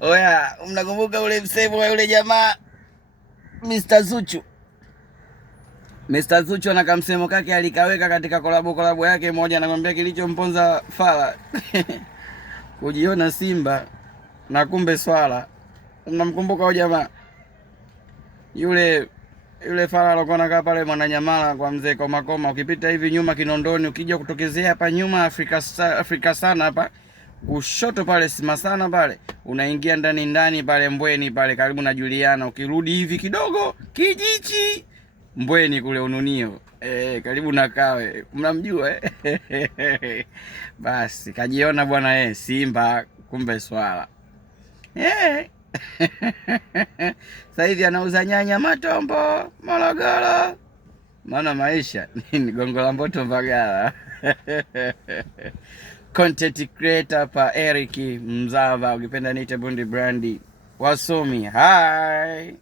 Oya, mnakumbuka ule msemo wa yule jamaa Mr. Zuchu? Mr. Zuchu ana kamsemo kake alikaweka katika kolabo yake moja, anakwambia kilichomponza fala kujiona simba na kumbe swala. Mnamkumbuka huyo jamaa? Yule fala alikuwa anakaa pale Mwananyamala kwa mzee Komakoma. Ukipita hivi nyuma Kinondoni, ukija kutokezea hapa nyuma Afrika sana hapa kushoto pale Sima sana pale, unaingia ndani pale Mbweni pale karibu na Juliana. Ukirudi hivi kidogo Kijichi Mbweni kule Ununio, karibu na Kawe. Mnamjua Basi kajiona bwana simba kumbe swala. Sasa hivi anauza nyanya Matombo Morogoro, maana maisha ni Gongo la Mboto Mbagala. Content creator pa Eric Mzava, ukipenda niite Bundi Brandi. Wasomi, hi.